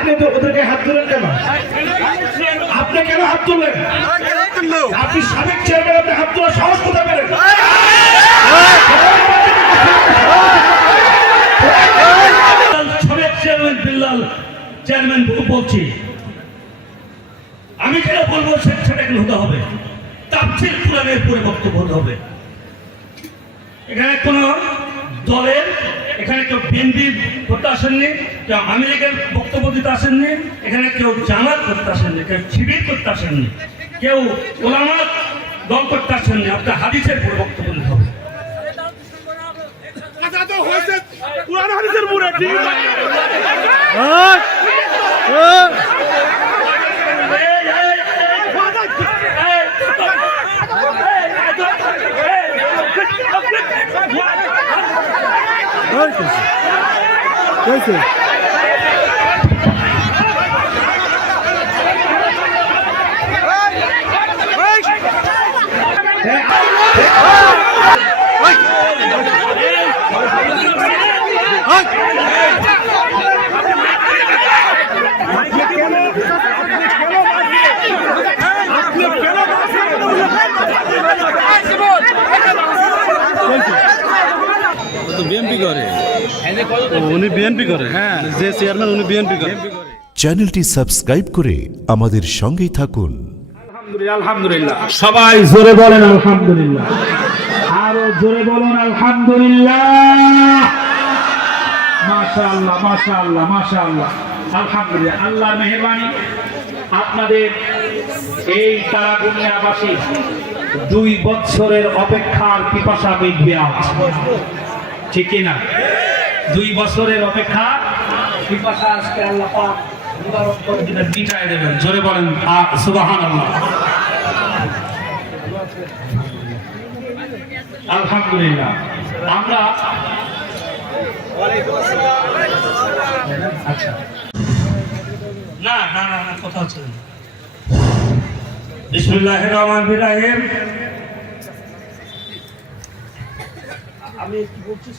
আপনি তো ওদেরকে হাত তুলেন কেন? আপনি কেন হাত তুললেন? আপনি সাবেক চেয়ারম্যান, আপনি হাত তোলার সাহস কোথায় পেলেন? সাবেক চেয়ারম্যান বিল্লাল চেয়ারম্যান বলছি, আমি যেটা বলবো সেটা কেন হতে হবে, তাফসীর কোরআনের পরে বক্তব্য হতে হবে। এখানে কোন দলের, এখানে কেউ বিএনপি করতে আসেননি, কেউ আওয়ামী লীগের বক্তব্য দিতে আসেননি, এখানে কেউ জামাত করতে আসেননি, কেউ শিবির করতে আসেননি, কেউ ওলামা দল করতে আসেননি। আপনার হাদিসের পরে বক্তব্য দিতে হবে। বিএনপি করে, উনি বিএনপি করে, হ্যাঁ, যে চেয়ারম্যান উনি বিএনপি করে। চ্যানেলটি সাবস্ক্রাইব করে আমাদের সঙ্গেই থাকুন। আলহামদুলিল্লাহ, সবাই জোরে বলেন আলহামদুলিল্লাহ, আরো জোরে বলেন আলহামদুলিল্লাহ। মাশাআল্লাহ, মাশাআল্লাহ, মাশাআল্লাহ, আলহামদুলিল্লাহ। আল্লাহর মেহেরবানি, আপনাদের এই তারাগুনিয়াবাসী 2 বছরের অপেক্ষার পিপাসা মিটবে আজ, ঠিক কিনা? 2 বছরের অপেক্ষা পিপাসা আজকে আল্লাহ পাক মুবারক করে দিবেন, মিটায় দেবেন। জোরে বলেন সুবহানাল্লাহ, আলহামদুলিল্লাহ। আমরা আচ্ছা, না না না, কথা হচ্ছে না। বিসমিল্লাহির রহমানির রহিম। আমি কি বলছি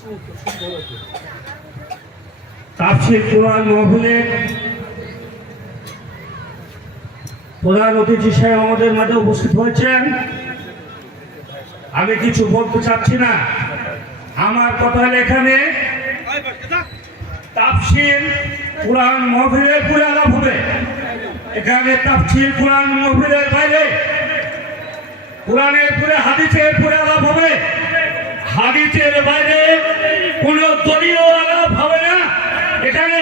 তাফসীর কোরআন মাহফিলের প্রধান অতিথি সাহেব আমাদের মাঝে উপস্থিত হয়েছেন। আমি কিছু বলতে চাচ্ছি না, আমার কথা এখানে তাফসীর কোরআন মাহফিলের পুরো আলাপ হবে। এখানে তাফসীর কোরআন মাহফিলের বাইরে কোরআনের পুরো হাদিসের পুরো আলাপ হবে। হাদিসের বাইরে কোন দলীয় আলাপ হবে না। এখানে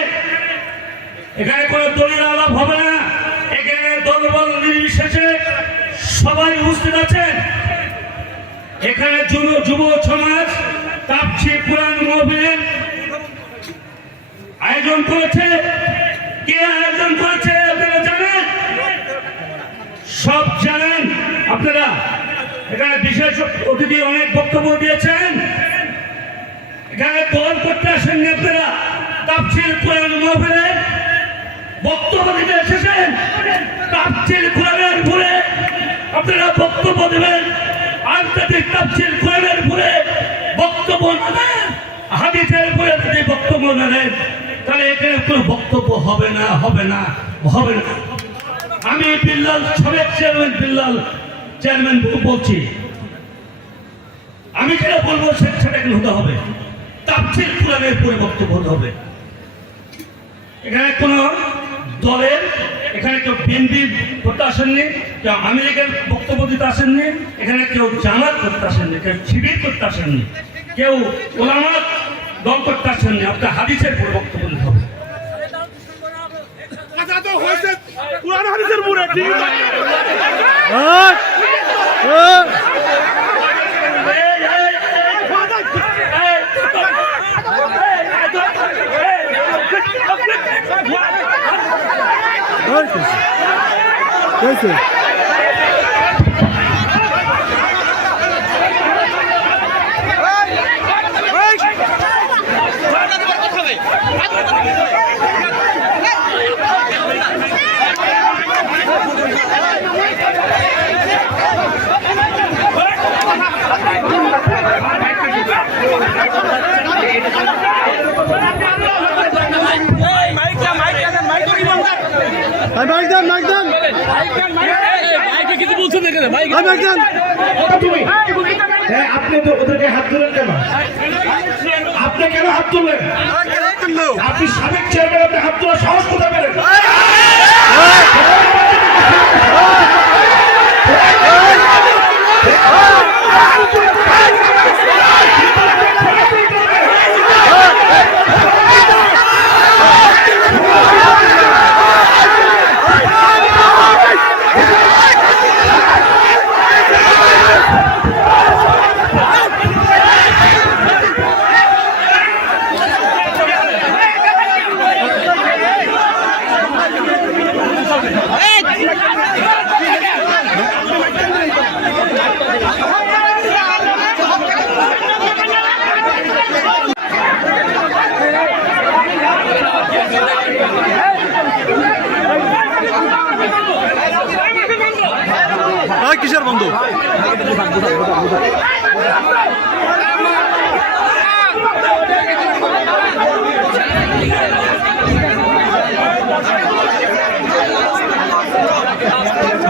কোন দলীয় আলাপ হবে না। এখানে দলবল নির্বিশেষে সবাই উপস্থিত আছেন। এখানে যুব সমাজ তাফসীর কোরআন মাহফিলের আয়োজন করেছে। কে আয়োজন করেছে আপনারা জানেন? সব জানেন আপনারা। এখানে বিশেষ অতিথি অনেক বক্তব্য দিয়েছেন। এখানে দল করতে আসেননি আপনারা, তাফসীর কোরআন মাহফিলের বক্তব্য দিতে এসেছেন। তাফসীর কোরআনের উপরে আপনারা বক্তব্য দেবেন। আর যদি তাফসীর কোরআনের উপরে বক্তব্য না দেন, হাদিসের উপরে যদি বক্তব্য না দেন, তাহলে এখানে কোনো বক্তব্য হবে না, হবে না, হবে না। আমি বিল্লাল, সাবেক চেয়ারম্যান বিল্লাল চেয়ারম্যান বলছি, আমি যেটা বলবো সেটা কেন হতে হবে, তাফসীর কোরআনের পরে বক্তব্য হতে হবে। এখানে কোন দলের, এখানে কেউ বিএনপি করতে আসেননি, কেউ আওয়ামী লীগের বক্তব্য দিতে আসেননি, এখানে কেউ জামাত করতে আসেননি, কেউ শিবির করতে আসেননি, কেউ ওলামা দল করতে আসেননি। আপনার হাদিসের পরে বক্তব্য দিতে হবে। কোরআন হাদিসের পুরো ঠিক আছে। कैसे মাইক মাইক দেন কিছু বলছেন এখানে ভাই মাইক দেন। তুমি হ্যাঁ, আপনি তো ওদেরকে হাত তুলেন কেন? আপনি কেন হাত তুললেন? আপনি সাবেক চেয়ারম্যান, আপনি হাত তোলার সাহস কোথায় পেলেন? কিসের বন্ধু?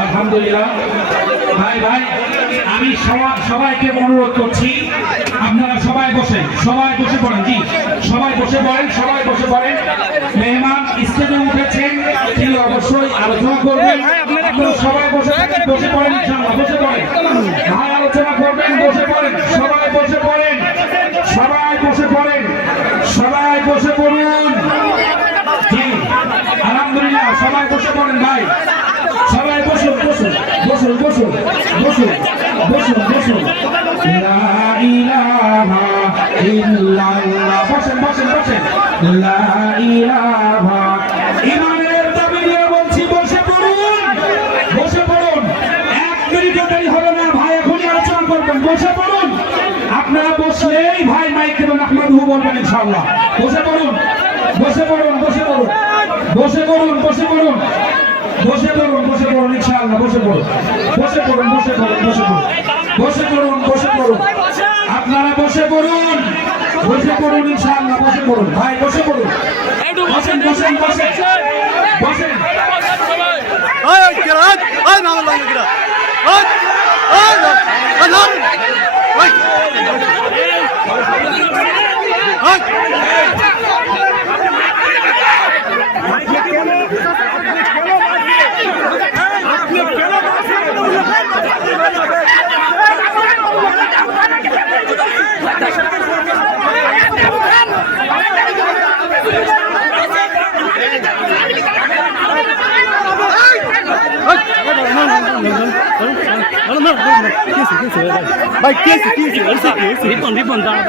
আলহামদুলিল্লাহ। ভাই ভাই, আমি সবাইকে অনুরোধ করছি, আপনারা সবাই বসে পড়েন। জি, সবাই বসে পড়েন। মেহমান স্টেজে উঠেছেন, তিনি অবশ্যই আলোচনা করবেন। আপনারা সবাই বসে পড়েন, ইনশাআল্লাহ বসে পড়েন। ভাই আলোচনা করবেন, বসে পড়েন। সবাই বসে পড়ুন। জি, আলহামদুলিল্লাহ, সবাই বসে পড়েন ভাই। সবাই বসুন। লা ইলাহা ইল্লাল্লাহ। বসেন। লা ইলাহা, ইমানের দাবি নিয়ে বলছি, বসে পড়ুন। 1 মিনিটও দেরি হবে না ভাই, এখনই আলোচনা করবেন। বসে পড়ুন। আপনারা বসলেই ভাই মাইক দেবেন, আহমদহু বলবেন ইনশাআল্লাহ। বসে পড়ুন ইনশাআল্লাহ। বসে পড়ুন। আপনারা বসে পড়ুন ইনশাআল্লাহ। বসে পড়ুন ভাই, বসে পড়ুন। বসেন। ভাই কি রিপন দাঁড়া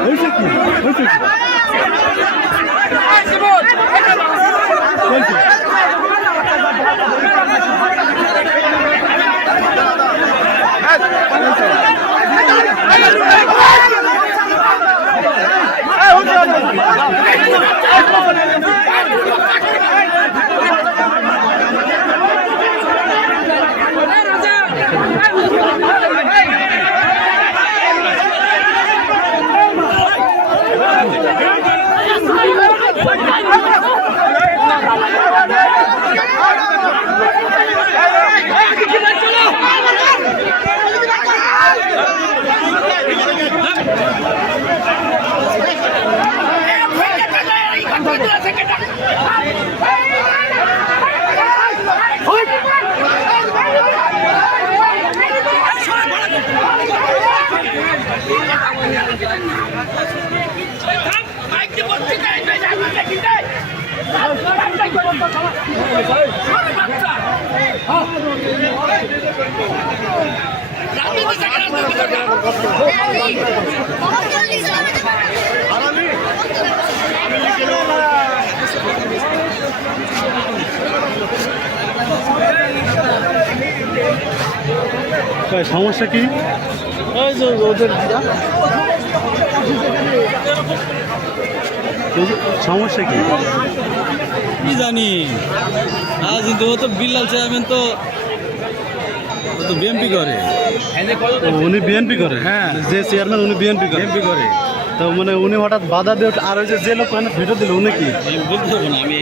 সমস্যা কি? সমস্যা কি কি জানি আজ কিন্তু ও তো বিল্লাল চেয়ারম্যান তো বিএনপি করে। উনি বিএনপি করে? হ্যাঁ, যে চেয়ারম্যান উনি বিএনপি করে। তো মানে উনি হঠাৎ বাধা দিয়ে আর ওই যে লোক ভিডিও দিল উনি কি বলতে হবে না, আমি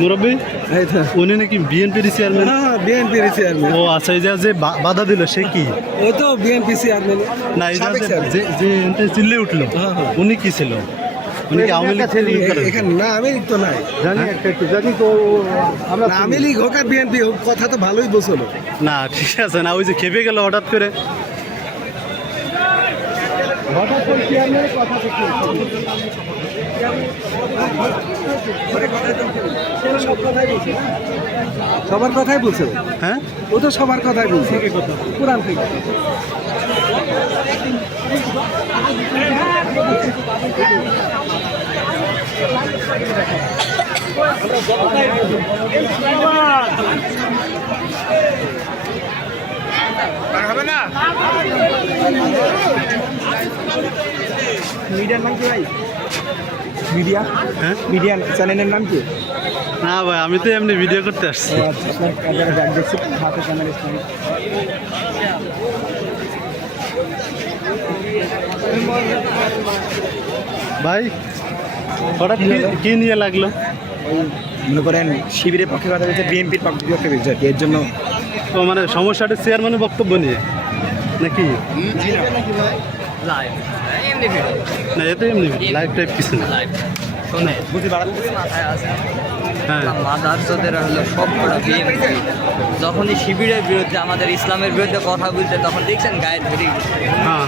মুরব্বী উনি নাকি বিএনপির চেয়ারম্যান। হ্যাঁ বিএনপির চেয়ারম্যান। ও আচ্ছা, এই যে বাধা দিল সে কি? ও তো বিএনপি চেয়ারম্যান। না, এই যে চিল্লে উঠলো উনি কি ছিল? উনি কি আওয়ামী লীগ থেকে এখানে না, আওয়ামী লীগ তো নাই। জানি তো আমরা আওয়ামী লীগ হোক আর বিএনপি হোক, কথা তো ভালোই বলছিল। না ঠিক আছে না, ওই যে খেপে গেল হঠাৎ করে। সবার কথাই বলছে। হ্যাঁ, ও তো সবার কথাই বলছে পুরান থেকে। মিডিয়ার নাম কি ভাই? মিডিয়া, হ্যাঁ মিডিয়া চ্যানেলের নাম কি? না ভাই, আমি তো এমনি ভিডিও করতে আসছি। ভাই হঠাৎ কি নিয়ে লাগলো? মনে করেন শিবিরের পক্ষে কথা বলছে, বিএনপির পক্ষে বলছে, এর জন্য। ও মানে সমস্যাটা চেয়ারম্যানের বক্তব্য নিয়ে নাকি? না, এতে এমনি লাইভ টাইপ কিছু না। হ্যাঁ, মাদারসদের হলো সবকটা বিএনপি। যখনই শিবিরের বিরুদ্ধে, আমাদের ইসলামের বিরুদ্ধে কথা বলছে, তখন দেখছেন গায়ে ধরে হ্যাঁ।